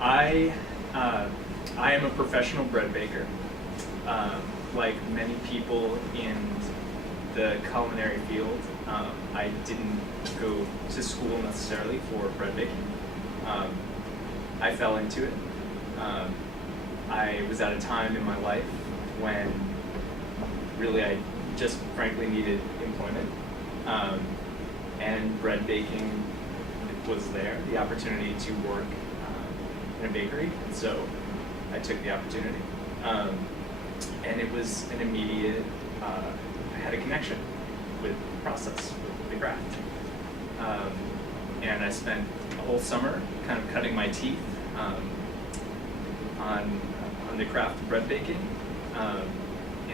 I I am a professional bread baker. Like many people in the culinary field, I didn't go to school necessarily for bread baking. I fell into it. I was at a time in my life when really I just frankly needed employment. And bread baking was there, the opportunity to work in a bakery, and so I took the opportunity. And it was an immediate, I had a connection with the process, with the craft. And I spent a whole summer kind of cutting my teeth on the craft of bread baking,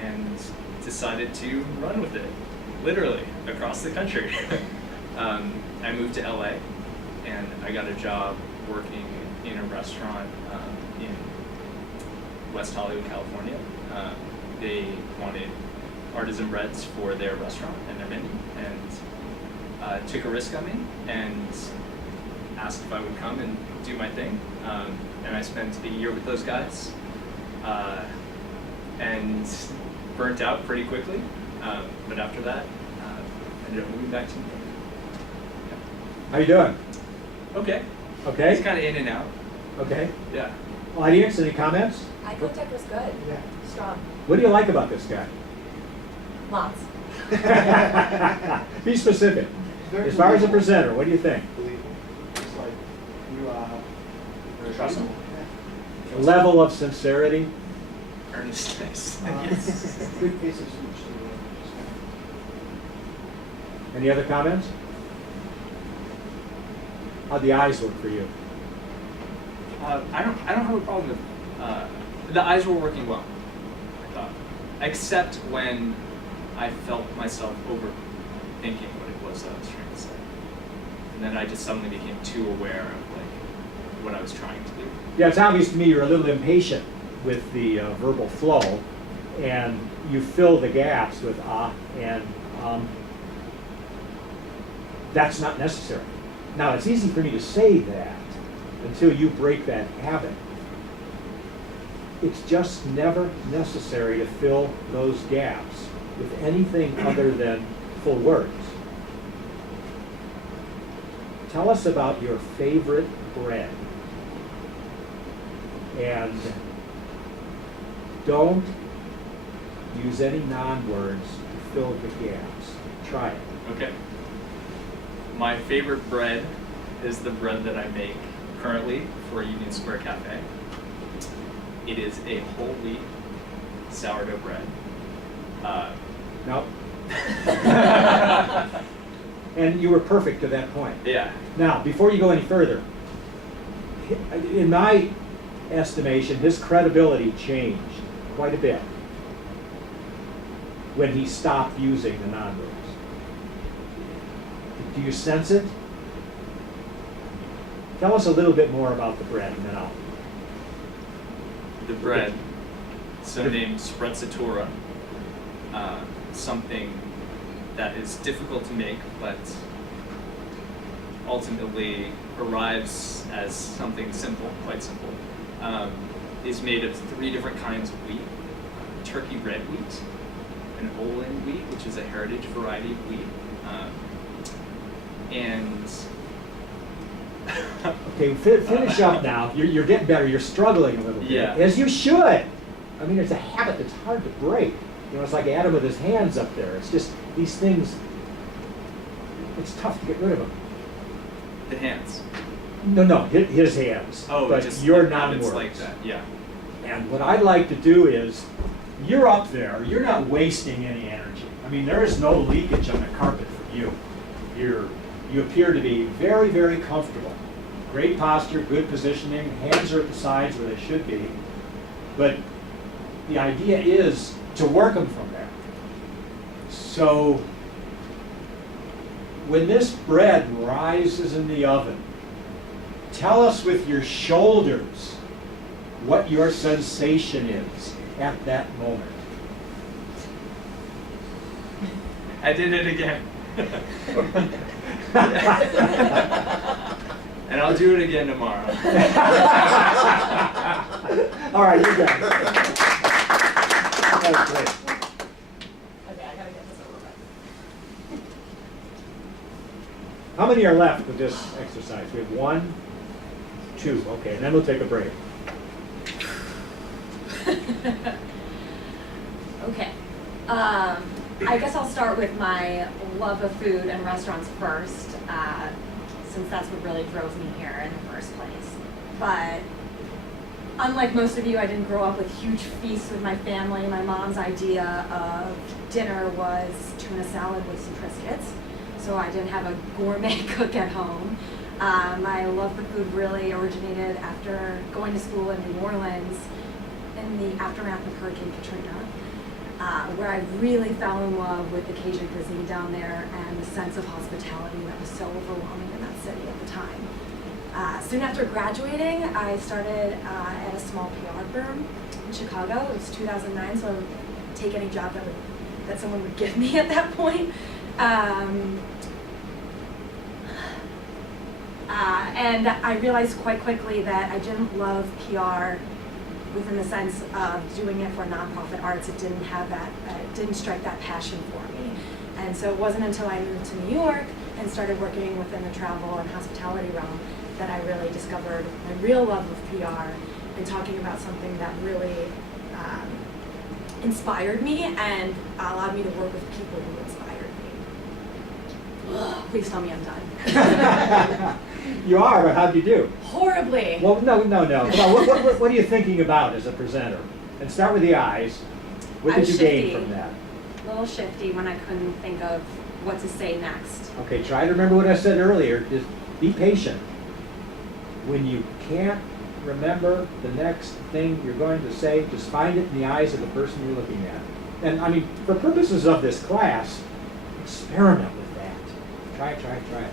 and decided to run with it, literally, across the country. I moved to LA, and I got a job working in a restaurant in West Hollywood, California. They wanted artisan breads for their restaurant and their menu, and took a risk on me and asked if I would come and do my thing. And I spent a year with those guys, and burnt out pretty quickly. But after that, ended up moving back to New York. How you doing? Okay. Okay. It's kind of in and out. Okay. Yeah. Audience, any comments? Eye contact was good. Yeah. Strong. What do you like about this guy? Lots. Be specific. As far as a presenter, what do you think? Believable. It's like you Trust him. Level of sincerity? Earnestness. Yes. Good piece of speech. Any other comments? How'd the eyes work for you? I don't have a problem with the eyes were working well, I thought, except when I felt myself overthinking what it was that I was trying to say, and then I just suddenly became too aware of like what I was trying to do. Yeah, it's obvious to me you're a little impatient with the verbal flow, and you fill the gaps with and that's not necessary. Now, it's easy for me to say that until you break that habit. It's just never necessary to fill those gaps with anything other than full words. Tell us about your favorite bread. And don't use any non-words to fill the gaps. Try it. Okay. My favorite bread is the bread that I make currently for Union Square Cafe. It is a whole wheat sourdough bread. Nope. And you were perfect to that point. Yeah. Now, before you go any further, in my estimation, his credibility changed quite a bit when he stopped using the non-words. Do you sense it? Tell us a little bit more about the bread, and then I'll... The bread, so named sprezzatura, something that is difficult to make, but ultimately arrives as something simple, quite simple, is made of 3 different kinds of wheat: turkey red wheat, an Olin wheat, which is a heritage variety of wheat, and Okay, finish up now. You're getting better. You're struggling a little bit. Yeah. As you should. I mean, it's a habit that's hard to break. You know, it's like Adam with his hands up there. It's just, these things, it's tough to get rid of them. the hands. No, his hands. Oh, but just your habits non-words. like that, yeah. And what I'd like to do is, you're up there, you're not wasting any energy. I mean, there is no leakage on the carpet for you. You appear to be very, very comfortable. Great posture, good positioning, hands are at the sides where they should be. But the idea is to work them from there. So when this bread rises in the oven, tell us with your shoulders what your sensation is at that moment. I did it again. And I'll do it again tomorrow. All right, you got it. That was great. Okay, I gotta get this over with. How many are left with this exercise? We have 1, 2. Okay, and then we'll take a break. Okay. I guess I'll start with my love of food and restaurants first, since that's what really drove me here in the first place. But unlike most of you, I didn't grow up with huge feasts with my family. My mom's idea of dinner was tuna salad with some Triscuits, so I didn't have a gourmet cook at home. My love for food really originated after going to school in New Orleans in the aftermath of Hurricane Katrina, where I really fell in love with the Cajun cuisine down there and the sense of hospitality that was so overwhelming in that city at the time. Soon after graduating, I started at a small PR firm in Chicago. It was 2009, so I would take any job that someone would give me at that point. And I realized quite quickly that I didn't love PR within the sense of doing it for nonprofit arts. It didn't have that, it didn't strike that passion for me. And so it wasn't until I moved to New York and started working within the travel and hospitality realm that I really discovered my real love of PR and talking about something that really inspired me and allowed me to work with people who inspired me. Ugh, please tell me I'm done. You are, but how'd you do? Horribly. Well, no. Come on, what are you thinking about as a presenter? And start with the eyes. What did you gain from that? A little shifty when I couldn't think of what to say next. Okay, try to remember what I said earlier. Just be patient. When you can't remember the next thing you're going to say, just find it in the eyes of the person you're looking at. And I mean, for purposes of this class, experiment with that. Try it.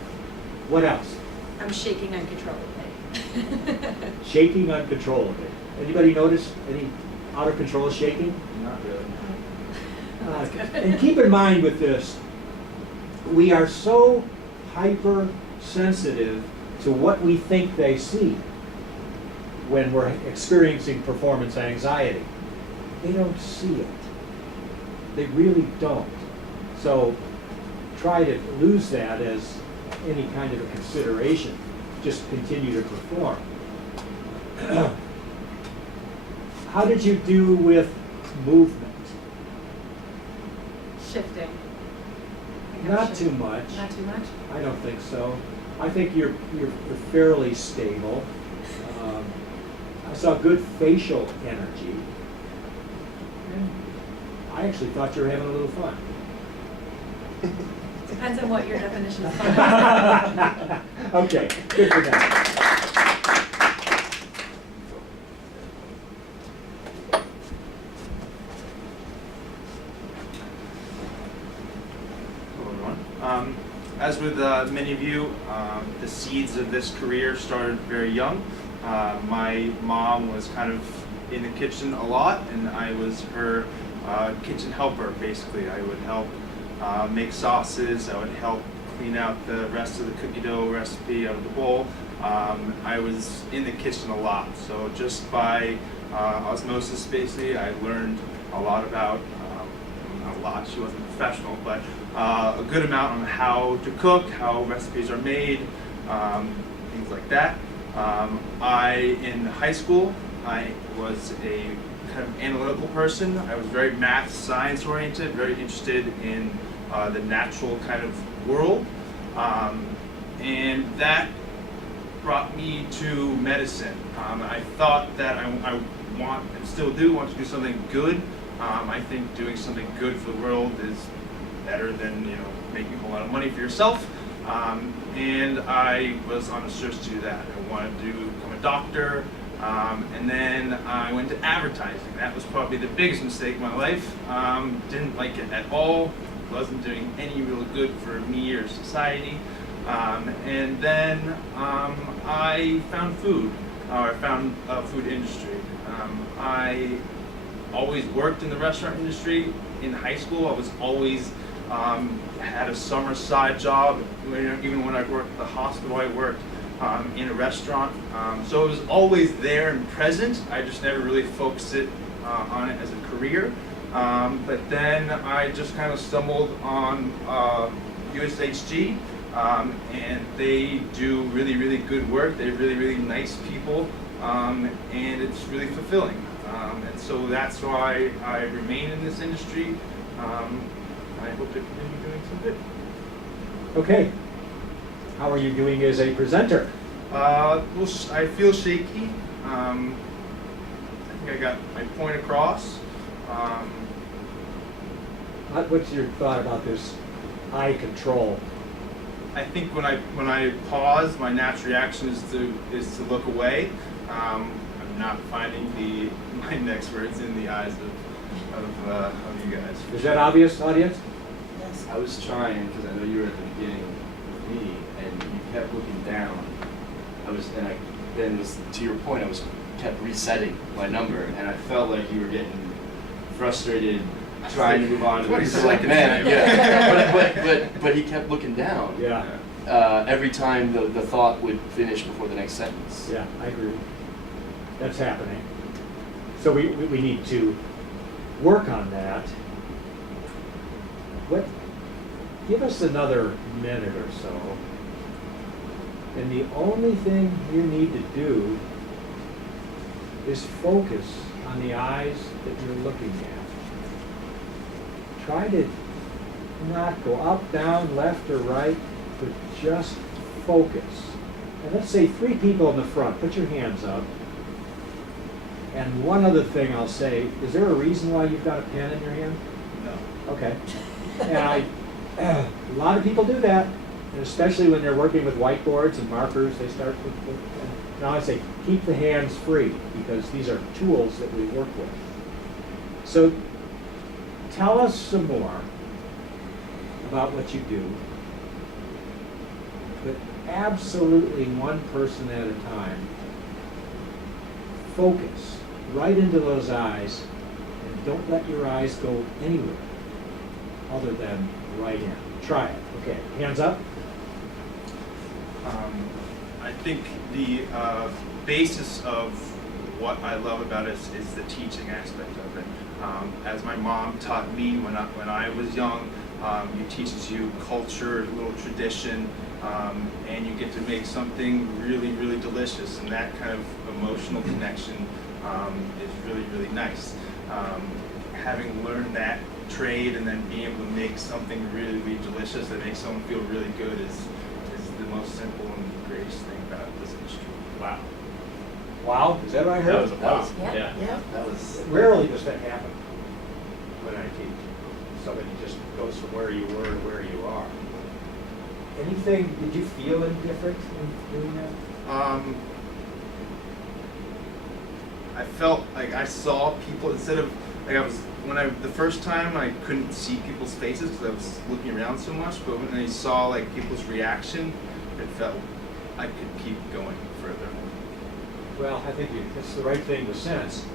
What else? I'm shaking uncontrollably. Shaking uncontrollably. Anybody notice any out of control shaking? Not really. That's good. And keep in mind with this, we are so hypersensitive to what we think they see when we're experiencing performance anxiety. They don't see it. They really don't. So try to lose that as any kind of a consideration. Just continue to perform. How did you do with movement? Shifting. I think I'm Not shifting. too much. Not too much? I don't think so. I think you're fairly stable. I saw good facial energy. And I actually thought you were having a little fun. Depends on what your definition of fun is. Okay, good for that. Hello, everyone. As with many of you, the seeds of this career started very young. My mom was kind of in the kitchen a lot, and I was her kitchen helper, basically. I would help make sauces, I would help clean out the rest of the cookie dough recipe out of the bowl. I was in the kitchen a lot, so just by osmosis, basically, I learned a lot about, not a lot, she wasn't a professional, but a good amount on how to cook, how recipes are made, things like that. In high school, I was a kind of analytical person. I was very math, science oriented, very interested in the natural kind of world. And that brought me to medicine. I thought that I want, and still do, want to do something good. I think doing something good for the world is better than, making a whole lot of money for yourself. And I was on a search to do that. I wanted to become a doctor, and then I went to advertising. That was probably the biggest mistake in my life. Didn't like it at all. Wasn't doing any real good for me or society. And then I found food, or I found food industry. I always worked in the restaurant industry. In high school, I was always had a summer side job. Even when I worked at the hospital I worked, in a restaurant. So it was always there and present. I just never really focused on it as a career. But then I just kind of stumbled on USHG, and they do really, really good work. They're really, really nice people, and it's really fulfilling. And so that's why I remain in this industry. I hope to continue doing some good. Okay. How are you doing as a presenter? Well, I feel shaky. I think I got my point across. What's your thought about this eye control? I think when I pause, my natural reaction is to look away. I'm not finding my next words in the eyes of you guys. Is that obvious, audience? Yes. I was trying, because I know you were at the beginning with me, and you kept looking down. To your point, kept resetting my number, and I felt like you were getting frustrated, trying to move on. What He's he's like, like, man, yeah. But he kept looking down. Yeah. Every time the thought would finish before the next sentence. Yeah, I agree. That's happening. So we need to work on that. Give us another minute or so. And the only thing you need to do is focus on the eyes that you're looking at. Try to not go up, down, left, or right, but just focus. And let's say 3 people in the front, put your hands up. And one other thing I'll say, is there a reason why you've got a pen in your hand? No. Okay. And a lot of people do that, and especially when they're working with whiteboards and markers, they start with now I say, keep the hands free, because these are tools that we work with. So tell us some more about what you do, but absolutely one person at a time. Focus right into those eyes, and don't let your eyes go anywhere other than right in. Try it. Okay, hands up. I think the basis of what I love about it is the teaching aspect of it. As my mom taught me when I was young, it teaches you culture, a little tradition, and you get to make something really, really delicious, and that kind of emotional connection is really, really nice. Having learned that trade and then being able to make something really, really delicious that makes someone feel really good is the most simple and greatest thing about this industry. Wow. Wow, is that what I heard? That was Yeah. yeah. That was. Rarely does that happen when I teach. Somebody just goes from where you were to where you are. Anything, did you feel any different in doing that? I felt like I saw people instead of like the first time I couldn't see people's faces because I was looking around so much, but when I saw like people's reaction, it felt I could keep going further. Well, I think it's the right thing to sense.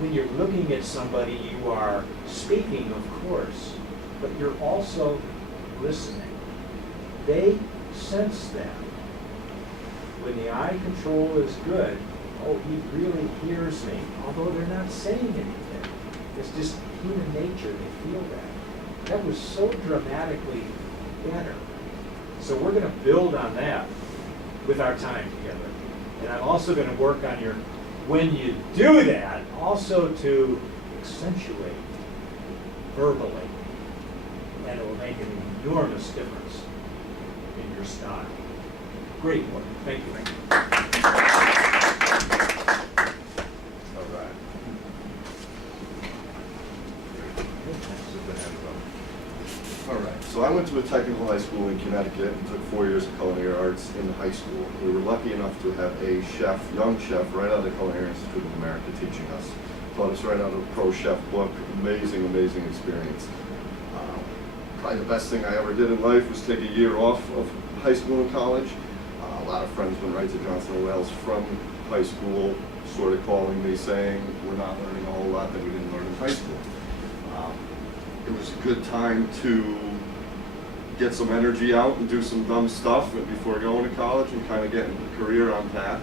When you're looking at somebody, you are speaking, of course, but you're also listening. They sense that. When the eye control is good, oh, he really hears me, although they're not saying anything. It's just human nature, they feel that. That was so dramatically better. So we're going to build on that with our time together. And I'm also going to work on your, when you do that, also to accentuate verbally. And it will make an enormous difference in your style. Great work. Thank you. All right. All right, so I went to a technical high school in Connecticut and took 4 years of culinary arts in high school. We were lucky enough to have a chef, young chef, right out of the Culinary Institute of America teaching us. Taught us right out of the Pro Chef book. Amazing, amazing experience. Probably the best thing I ever did in life was take a year off of high school and college. A lot of friends went right to Johnson & Wales from high school, sort of calling me saying, we're not learning a whole lot that we didn't learn in high school. It was a good time to get some energy out and do some dumb stuff before going to college and kind of getting a career on path.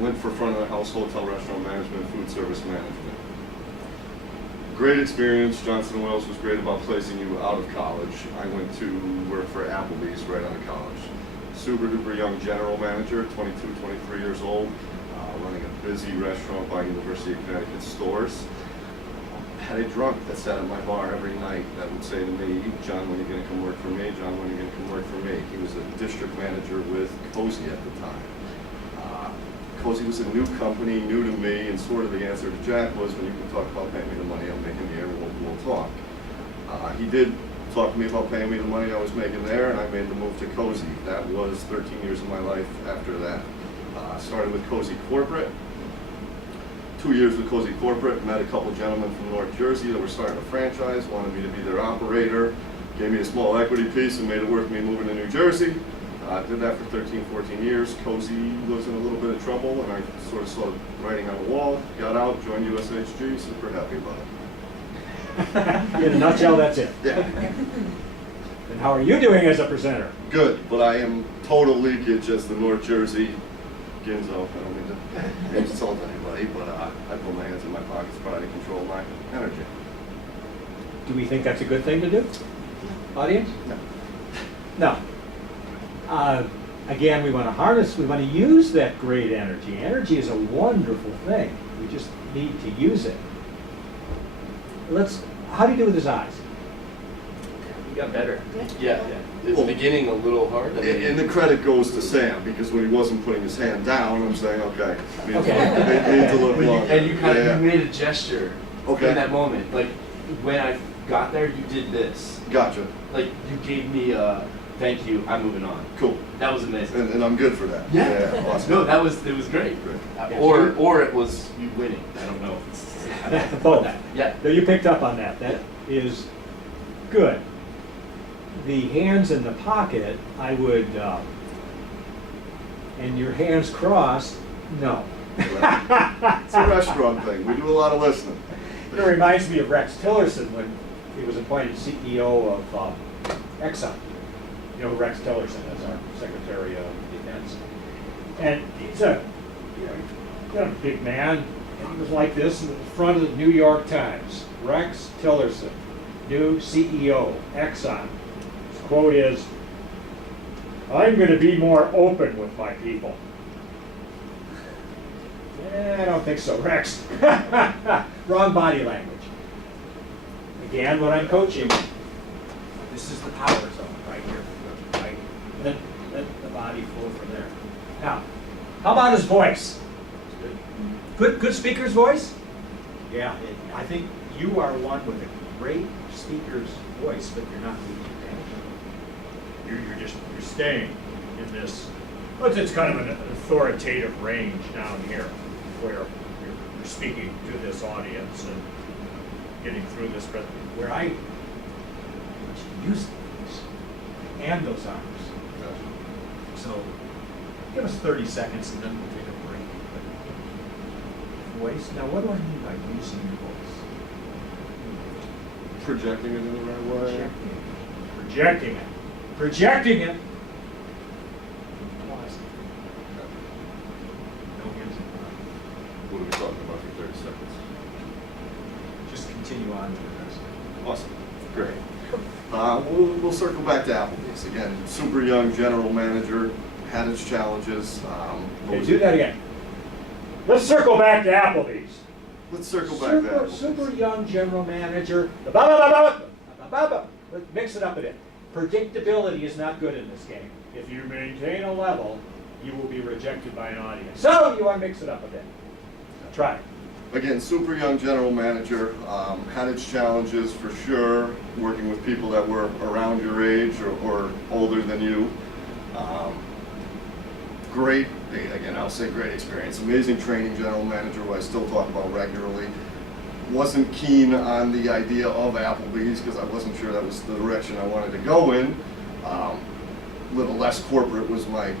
Went for front of the house hotel restaurant management, food service management. Great experience. Johnson & Wales was great about placing you out of college. I went to work for Applebee's right out of college. Super duper young general manager, 22, 23 years old, running a busy restaurant by University of Connecticut stores. Had a drunk that sat at my bar every night that would say to me, John, when are you going to come work for me? John, when are you going to come work for me? He was a district manager with Cozy at the time. Cozy was a new company, new to me, and sort of the answer to Jack was, when you can talk about paying me the money I'm making here, we'll talk. He did talk to me about paying me the money I was making there, and I made the move to Cozy. That was 13 years of my life after that. Started with Cozy Corporate. 2 years with Cozy Corporate, met a couple gentlemen from North Jersey that were starting a franchise, wanted me to be their operator, gave me a small equity piece and made it worth me moving to New Jersey. Did that for 13, 14 years. Cozy was in a little bit of trouble, and I sort of saw the writing on the wall, got out, joined USHG, super happy about it. In a nutshell, that's it. Yeah, And how are you doing as a presenter? good, but I am total leakage as the North Jersey Ginzo. I don't mean to insult anybody, but I put my hands in my pockets, try to control my energy. Do we think that's a good thing to do? Audience? No. No. Again, we want to harness, we want to use that great energy. Energy is a wonderful thing. We just need to use it. How do you do with his eyes? You got better. Yeah. It's Well, beginning a little hard. And the credit goes to Sam, because when he wasn't putting his hand down, I'm saying, okay, needs Okay. to look longer. And you kind of Yeah. you made a gesture Okay. in that moment. Like when I got there, you did this. Gotcha. Like you gave me a thank you. I'm moving on. Cool. That was amazing. And I'm good for that. Yeah. Awesome. No, it was great. Great. Or it was you winning. I don't know. Both. Yeah. No, you picked up on that. That is good. The hands in the pocket, I would, and your hands crossed, no. It's a restaurant thing. We do a lot of listening. It reminds me of Rex Tillerson when he was appointed CEO of Exxon. You know who Rex Tillerson is, our Secretary of Defense. And he's a big man, and he was like this in the front of the New York Times. Rex Tillerson, new CEO, Exxon. His quote is, "I'm going to be more open with my people." I don't think so, Rex. Wrong body language. Again, when I'm coaching, this is the power zone right here. Right? Let the body flow from there. Now, how about his voice? Good speaker's voice? Yeah, I think you are one with a great speaker's voice, but you're not leading advantage. You're staying in this. It's kind of an authoritative range down here, where you're speaking to this audience and getting through this. But where I want you to use these and those arms. So give us 30 seconds and then we'll take a break. Voice. Now, what do I mean by using your voice? Projecting it in the right way. Projecting it. Projecting it. Pause. No hands in front. What are we talking about for 30 seconds? Just continue on with the rest. Awesome. Great. We'll circle back to Applebee's. Again, super young general manager, had its challenges. Okay, do that again. Let's circle back to Applebee's. Let's circle back to Applebee's. Super young general manager. Let's mix it up a bit. Predictability is not good in this game. If you maintain a level, you will be rejected by an audience. So you want to mix it up a bit. Try it. Again, super young general manager, had its challenges for sure, working with people that were around your age or older than you. Great, again, I'll say great experience. Amazing training general manager who I still talk about regularly. Wasn't keen on the idea of Applebee's because I wasn't sure that was the direction I wanted to go in. Little less corporate was my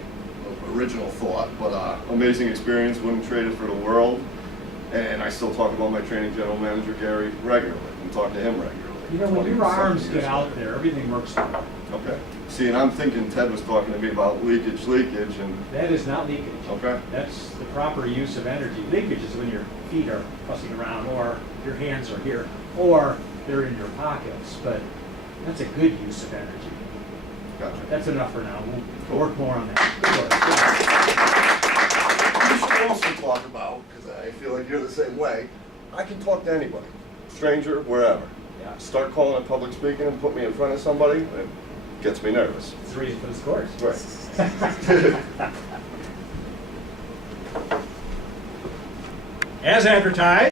original thought, but amazing experience, wouldn't trade it for the world. And I still talk about my training general manager, Gary, regularly, and talk to him regularly. You know, when your 20-something arms years get out later. there, everything works well. Okay. See, and I'm thinking Ted was talking to me about leakage, and, That is not leakage. okay? That's the proper use of energy. Leakage is when your feet are fussing around, or your hands are here, or they're in your pockets, but that's a good use of energy. Gotcha. That's enough for now. We'll Cool. work more on that. You should also talk about, because I feel like you're the same way, I can talk to anybody, stranger, wherever. Yeah. Start calling at public speaking and put me in front of somebody, it gets me nervous. It's the reason for this course. Right. As advertised.